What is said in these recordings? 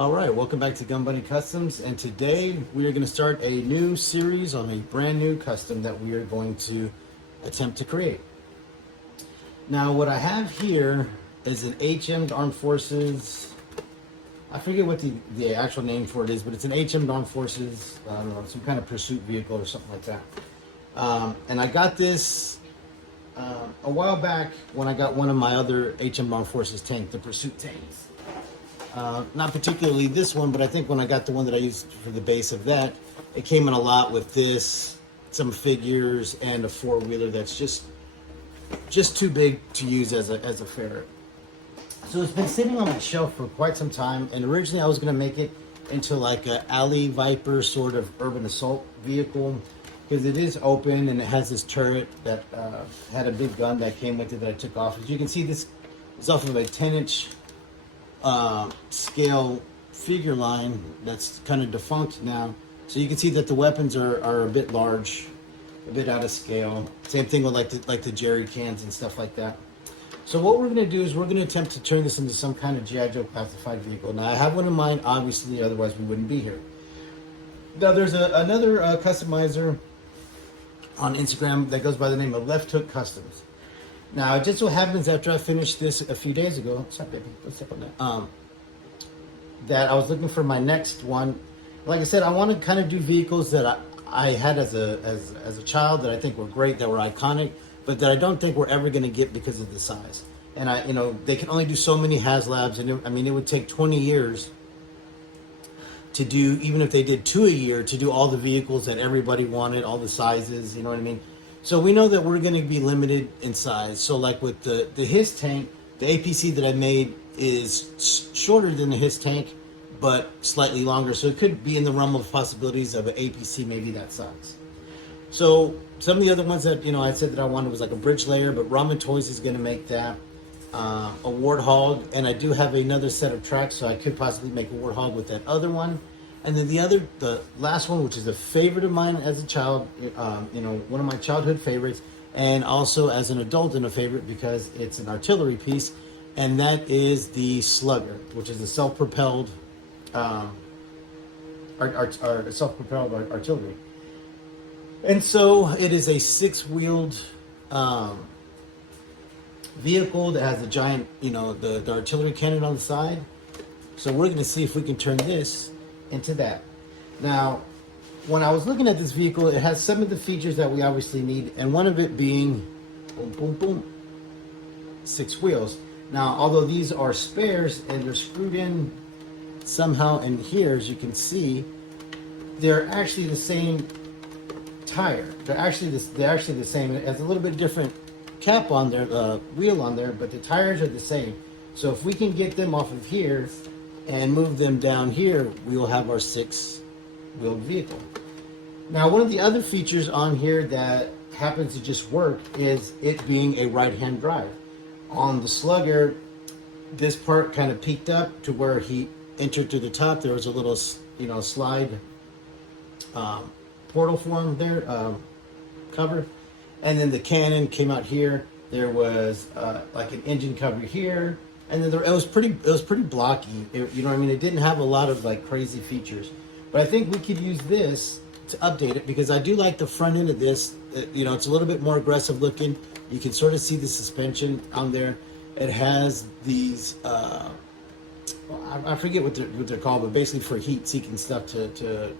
All right, welcome back to Gun Bunny Customs, and today we are going to start a new series on a brand new custom that we are going to attempt to create. Now, what I have here is an HM Armed Forces. I forget what the actual name for it is, but it's an HM Armed Forces, I don't know, some kind of pursuit vehicle or something like that. And I got this a while back when I got one of my other HM Armed Forces tank, the pursuit tanks. Not particularly this one, but I think when I got the one that I used for the base of that, it came in a lot with this, some figures, and a four-wheeler that's just too big to use as a ferret. So it's been sitting on my shelf for quite some time, and originally I was going to make it into like a Alley Viper sort of urban assault vehicle, because it is open and it has this turret that had a big gun that came with it that I took off. As you can see, this is off of a 10-inch scale figure line that's kind of defunct now, so you can see that the weapons are a bit large, a bit out of scale. Same thing with like the jerry cans and stuff like that. So what we're going to do is we're going to attempt to turn this into some kind of G.I. Joe classified vehicle. Now I have one in mind, obviously, otherwise we wouldn't be here. Now there's another customizer on Instagram that goes by the name of Left Hook Customs. Now, it just so happens after I finished this a few days ago, what's up, baby? What's up on that? That I was looking for my next one. Like I said, I want to kind of do vehicles that I had as a child that I think were great, that were iconic, but that I don't think we're ever going to get because of the size. And they can only do so many HasLabs, and it would take 20 years to do, even if they did 2 a year, to do all the vehicles that everybody wanted, all the sizes, you know what I mean? So we know that we're going to be limited in size. So like with the HISS tank, the APC that I made is shorter than the HISS tank, but slightly longer. So it could be in the realm of possibilities of an APC maybe that size. So some of the other ones that, I said that I wanted was like a bridge layer, but Ramen Toys is going to make that. A Warthog, and I do have another set of tracks, so I could possibly make a Warthog with that other one. And then the last one, which is a favorite of mine as a child, one of my childhood favorites, and also as an adult in a favorite because it's an artillery piece, and that is the Slugger, which is a self-propelled, self-propelled artillery. And so it is a 6-wheeled vehicle that has a giant, the artillery cannon on the side. So we're going to see if we can turn this into that. Now, when I was looking at this vehicle, it has some of the features that we obviously need, and one of it being, boom, boom, boom, 6 wheels. Now, although these are spares and they're screwed in somehow in here, as you can see, they're actually the same tire. They're actually the same. It has a little bit different cap on there, wheel on there, but the tires are the same. So if we can get them off of here and move them down here, we will have our 6-wheeled vehicle. Now, one of the other features on here that happens to just work is it being a right-hand drive. On the Slugger, this part kind of peaked up to where he entered through the top. There was a little, slide portal for him there, cover. And then the cannon came out here. There was like an engine cover here. And then it was pretty blocky. You know what I mean? It didn't have a lot of like crazy features, but I think we could use this to update it because I do like the front end of this. It's a little bit more aggressive looking. You can sort of see the suspension on there. It has these, I forget what they're called, but basically for heat-seeking stuff to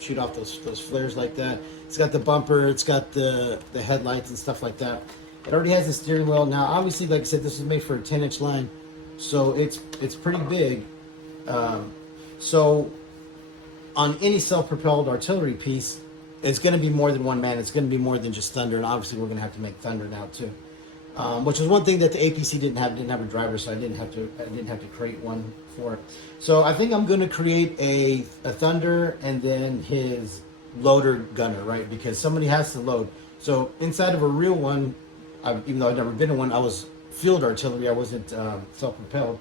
shoot off those flares like that. It's got the bumper. It's got the headlights and stuff like that. It already has the steering wheel. Now, obviously, like I said, this was made for a 10-inch line. So it's pretty big. So on any self-propelled artillery piece, it's going to be more than one man. It's going to be more than just Thunder, and obviously we're going to have to make Thunder now too. Which is one thing that the APC didn't have. It didn't have a driver, so I didn't have to create one for it. So I think I'm going to create a Thunder and then his loader gunner, right? Because somebody has to load. So inside of a real one, even though I've never been in one, I was field artillery. I wasn't self-propelled,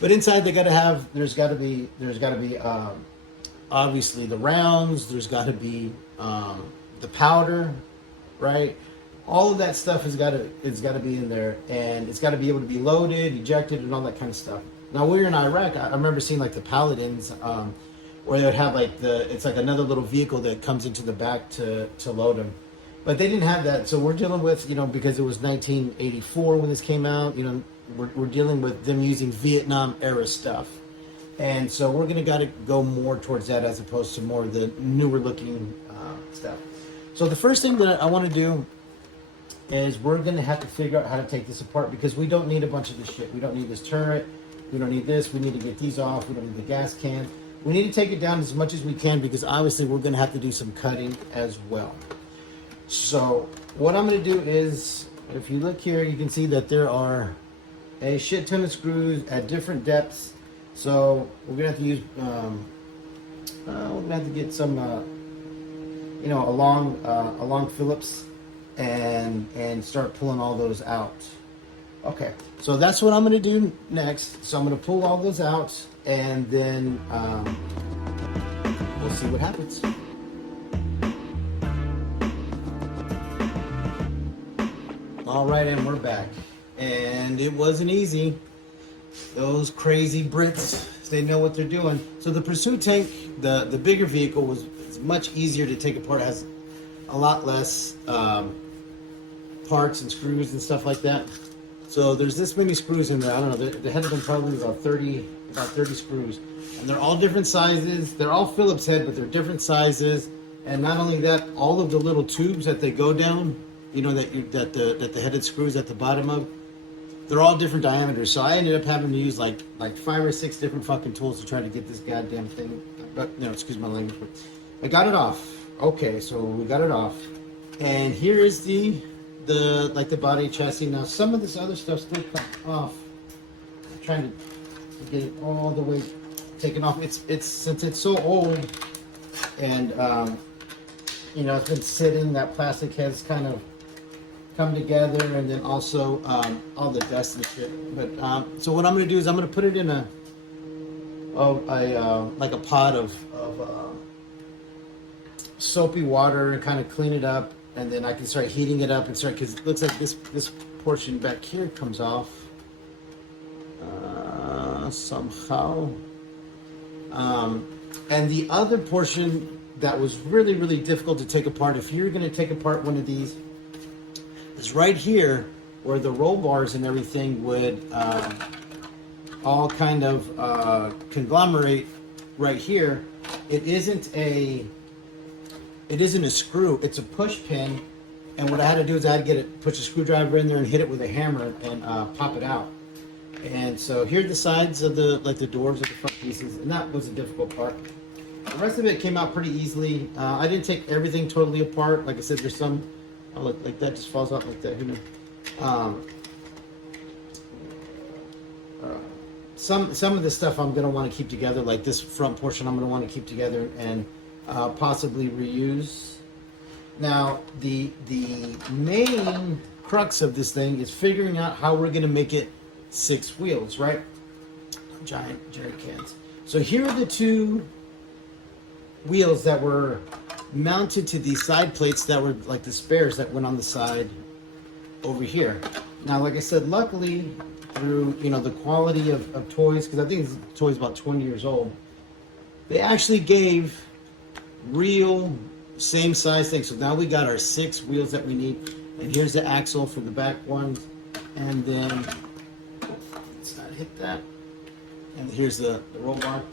but inside there's got to be obviously the rounds. There's got to be the powder, right? All of that stuff has got to be in there, and it's got to be able to be loaded, ejected, and all that kind of stuff. Now, when we were in Iraq, I remember seeing like the Paladins, where they would have like it's like another little vehicle that comes into the back to load them. But they didn't have that. So we're dealing with, because it was 1984 when this came out, we're dealing with them using Vietnam era stuff. And so we're going to got to go more towards that as opposed to more of the newer looking stuff. So the first thing that I want to do is we're going to have to figure out how to take this apart, because we don't need a bunch of this shit. We don't need this turret. We don't need this. We need to get these off. We don't need the gas can. We need to take it down as much as we can, because obviously we're going to have to do some cutting as well. So what I'm going to do is, if you look here, you can see that there are a shit ton of screws at different depths. So we're gonna have to use, we're gonna have to get some, along Phillips, and start pulling all those out. Okay, so that's what I'm gonna do next. So I'm gonna pull all those out, and then we'll see what happens. All right, and we're back, and it wasn't easy. Those crazy Brits, they know what they're doing. So the pursuit tank, the bigger vehicle, was much easier to take apart. It has a lot less parts and screws and stuff like that. So there's this many screws in there. I don't know. The head of them probably about 30 screws, and they're all different sizes. They're all Phillips head, but they're different sizes. And not only that, all of the little tubes that they go down, that the headed screws at the bottom of, they're all different diameters. So I ended up having to use like 5 or 6 different fucking tools to try to get this goddamn thing. But excuse my language, but I got it off. Okay, so we got it off, and here is the body chassis. Now some of this other stuff still comes off. I'm trying to get it all the way taken off. It's since it's so old, and it's been sitting. That plastic has kind of come together, and then also all the dust and shit. But so what I'm going to do is I'm going to put it in a pot of soapy water and kind of clean it up, and then I can start heating it up and start, because it looks like this portion back here comes off somehow, and the other portion that was really, really difficult to take apart, if you're going to take apart one of these, is right here where the roll bars and everything would all kind of conglomerate right here. It isn't a screw, it's a push pin, and what I had to do is I had to push a screwdriver in there and hit it with a hammer and pop it out. And so here are the sides of the doors of the front pieces, and that was a difficult part. The rest of it came out pretty easily. I didn't take everything totally apart. Like I said, there's some, like that just falls out like that. Who knows? Some of the stuff I'm going to want to keep together, like this front portion I'm going to want to keep together and possibly reuse. Now, the main crux of this thing is figuring out how we're going to make it 6 wheels, right? Giant jerry cans. So here are the 2 wheels that were mounted to these side plates that were like the spares that went on the side over here. Now, like I said, luckily through the quality of toys, because I think this toy's about 20 years old, they actually gave real same size things. So now we got our 6 wheels that we need, and here's the axle for the back ones, and then let's not hit that, and here's the roll bar.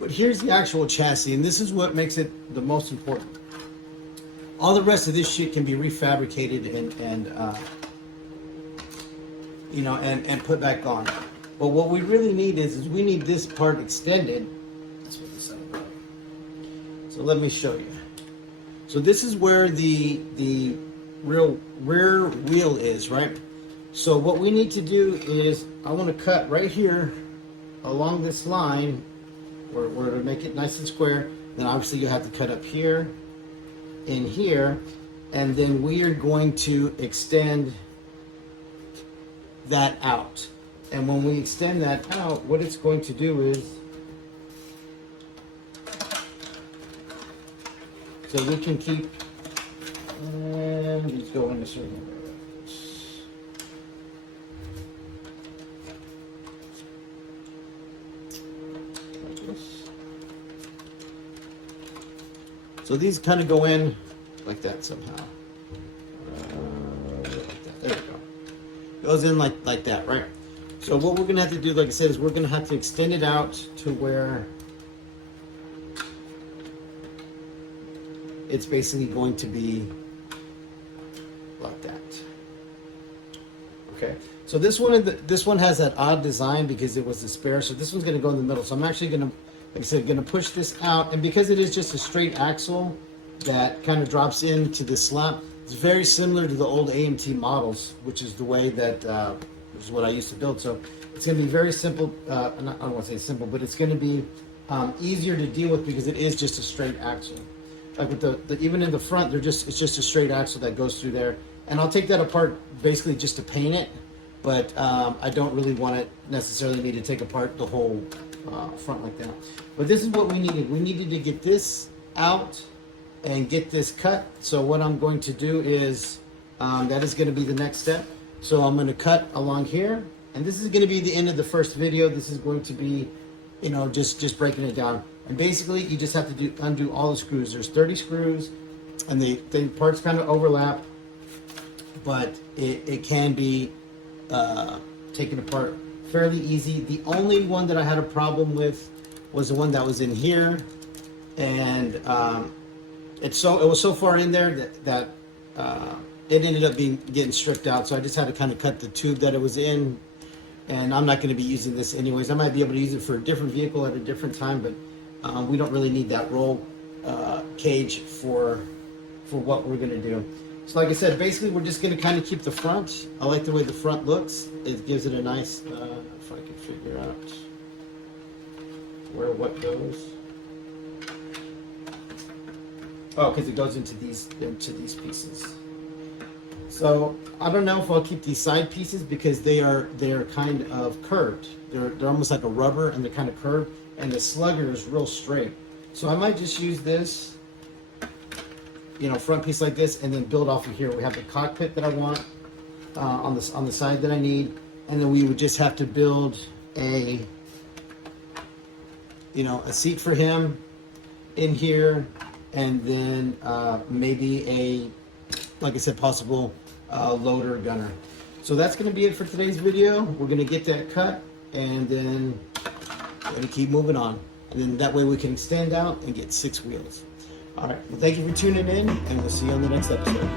But here's the actual chassis, and this is what makes it the most important. All the rest of this shit can be refabricated and put back on. But what we really need is we need this part extended. That's what this is about. So let me show you. So this is where the real rear wheel is, right? So what we need to do is I want to cut right here along this line where to make it nice and square. Then obviously you have to cut up here, in here, and then we are going to extend that out. And when we extend that out, what it's going to do is, so we can keep, and just go in a circle. So these kind of go in like that somehow. Like that. There we go. Goes in like that, right? So what we're gonna have to do, like I said, is we're gonna have to extend it out to where it's basically going to be like that. Okay. So this one has that odd design because it was a spare. So this one's gonna go in the middle. So I'm actually gonna, like I said, gonna push this out, and because it is just a straight axle that kind of drops into the slab, it's very similar to the old AMT models, which is the way that, which is what I used to build. So it's gonna be very simple. I don't want to say simple, but it's gonna be easier to deal with because it is just a straight axle. Like with the even in the front, it's just a straight axle that goes through there, and I'll take that apart basically just to paint it. But I don't really want it necessarily need to take apart the whole front like that. But this is what we needed. We needed to get this out and get this cut. So what I'm going to do is, that is going to be the next step. So I'm going to cut along here, and this is going to be the end of the first video. This is going to be, you know, just breaking it down. And basically you just have to undo all the screws. There's 30 screws, and the parts kind of overlap, but it can be taken apart fairly easy. The only one that I had a problem with was the one that was in here, and it was so far in there that it ended up getting stripped out. So I just had to kind of cut the tube that it was in, and I'm not going to be using this anyways. I might be able to use it for a different vehicle at a different time, but we don't really need that roll cage for what we're going to do. So like I said, basically we're just going to kind of keep the front. I like the way the front looks. It gives it a nice, if I can figure out where what goes. Oh, because it goes into these pieces. So I don't know if I'll keep these side pieces because they are kind of curved. They're almost like a rubber, and they're kind of curved, and the Slugger is real straight. So I might just use this, you know, front piece like this, and then build off of here. We have the cockpit that I want on the side that I need, and then we would just have to build a seat for him in here, and then maybe a, like I said, possible loader gunner. So that's going to be it for today's video. We're going to get that cut, and then we're going to keep moving on, and then that way we can extend out and get 6 wheels. All right, well, thank you for tuning in, and we'll see you on the next episode.